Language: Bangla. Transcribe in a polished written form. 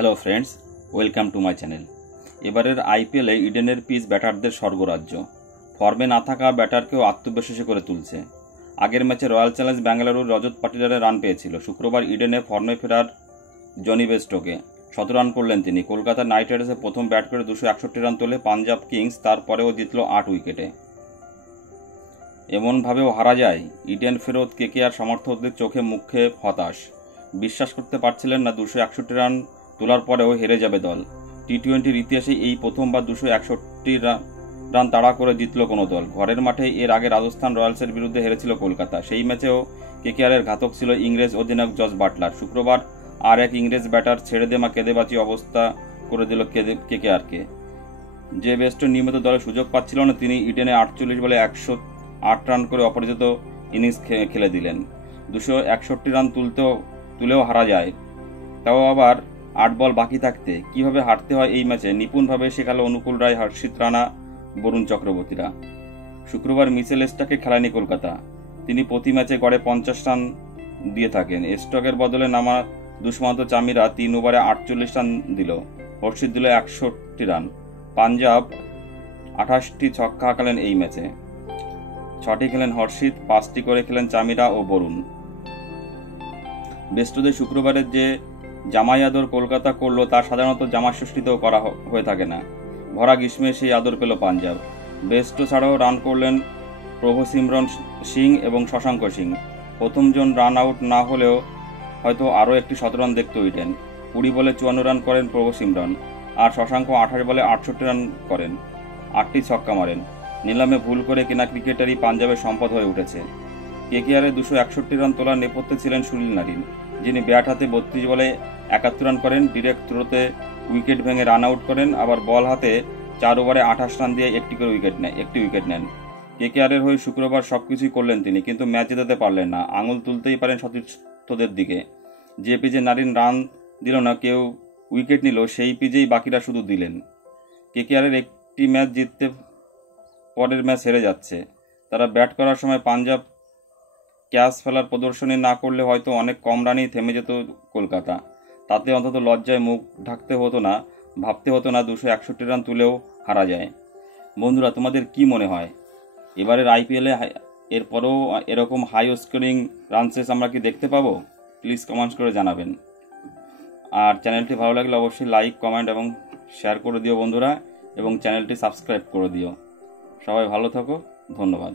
Hello friends, welcome to my channel. এবারের আইপিএলে ইডেনের পিচ ব্যাটারদের স্বর্গরাজ্য। ফর্মে না থাকা ব্যাটারকেও আত্মবিশ্বাসী করে তুলছে। আগের ম্যাচে রয়্যাল চ্যালেঞ্জ ব্যাঙ্গালুরুর রজত পাটিদারে রান পেয়েছিল। শুক্রবার ইডেনে ফর্মে ফেরার জনি বেস্টোকে 17 রান করলেন তিনি। কলকাতা নাইট রাইডার্সে প্রথম ব্যাট করে 261 রান তোলে পাঞ্জাব কিংস, তারপরেও জিতল 8 উইকেটে। এমনভাবেও হারা যায়। ইডেন ফেরত কেকেআর সমর্থকদের চোখে মুখে হতাশ। বিশ্বাস করতে পারছিলেন না 261 রান তোলার পরেও হেরে যাবে দল। টি-20-র ইতিহাসে এই প্রথমবার 261 রান তাড়া করে জিতল কোনো দল। ঘরের মাঠে এর আগে রাজস্থান রয়্যালসের বিরুদ্ধে হেরেছিল কলকাতা। সেই ম্যাচেও কেকেআরের ঘাতক ছিল ইংরেজ অধিনায়ক জস বাটলার। শুক্রবার আর এক ইংরেজ ব্যাটার ছেড়ে দেমা কেঁদেবাচি অবস্থা করে দিল কেকেআরকে। যে বেস্টো নিয়মিত দলে সুযোগ পাচ্ছিল না, তিনি ইডেনে 48 বলে 108 রান করে অপরাজিত ইনিংস খেলে দিলেন। 261 রান তুলেও হারা যায়, তাও আবার 8 বল বাকি থাকতে। কিভাবে হারতে হয় এই ম্যাচে নিপুণভাবে শেখালো অনুকূল রায়, হর্ষিত রানা, বরুণ চক্রবর্তীরা। শুক্রবার মিচেল স্টার্ককে খেলায়নি কলকাতা। তিনি প্রতি ম্যাচে গড়ে 50 রান দিয়ে থাকেন। স্টকের বদলে নামা দুষ্মন্ত চামিরা 3 ওভারে 48 রান দিল। হর্ষিত দিল 61 রান। পাঞ্জাব 28টি ছক্কা হাঁকালেন এই ম্যাচে। 6টি খেলেন হর্ষিত, 5টি করে খেলেন চামিরা ও বরুণ। বেস্টোদের শুক্রবারের যে জামাই আদর কলকাতা করলো, তা সাধারণত জামা ষষ্ঠীতেও করা হয়ে থাকে না। ভরা গ্রীষ্মে সেই আদর পেল পাঞ্জাব। বেস্টো ছাড়াও রান করলেন প্রভসিমরন সিং এবং শশাঙ্ক সিং। প্রথম জন রান আউট না হলেও হয়তো আরও একটি 17 রান দেখত ইডেন। 20 বলে 54 রান করেন প্রভসিমরন, আর শশাঙ্ক 28 বলে 68 রান করেন, 8টি ছক্কা মারেন। নিলামে ভুল করে কেনা ক্রিকেটারই পাঞ্জাবের সম্পদ হয়ে উঠেছে। কেকেআরে 261 রান তোলার নেপথ্যে ছিলেন সুনীল নারিন, যিনি ব্যাট হাতে 32 বলে 71 রান করেন, ডিরেক্ট থ্রোতে উইকেট ভেঙে রান আউট করেন, আবার বল হাতে 4 ওভারে 28 রান দিয়ে একটি উইকেট নেন। কেকেআরের হয়ে শুক্রবার সবকিছুই করলেন তিনি, কিন্তু ম্যাচ জেতাতে পারলেন না। আঙুল তুলতেই পারেন সতীর্থদের দিকে। যে পিচে নারিন রান দিল না, কেউ উইকেট নিল, সেই পিচেই বাকিরা শুধু দিলেন। কেকেআরের একটি ম্যাচ জিততে পরের ম্যাচ হেরে যাচ্ছে। তারা ব্যাট করার সময় পাঞ্জাব ক্যাচ ফেলার প্রদর্শনী না করলে হয়তো অনেক কম রানেই থেমে যেত কলকাতা। তাতে অন্তত লজ্জায় মুখ ঢাকতে হতো না, ভাবতে হতো না 261 রান তুলেও হারা যায়। বন্ধুরা, তোমাদের কি মনে হয় এবারের আইপিএলে এরপরেও এরকম হাই স্কোরিং রানসেস আমরা কি দেখতে পাবো? প্লিজ কমেন্টস করে জানাবেন। আর চ্যানেলটি ভালো লাগলে অবশ্যই লাইক, কমেন্ট এবং শেয়ার করে দিও বন্ধুরা, এবং চ্যানেলটি সাবস্ক্রাইব করে দিও। সবাই ভালো থাকো, ধন্যবাদ।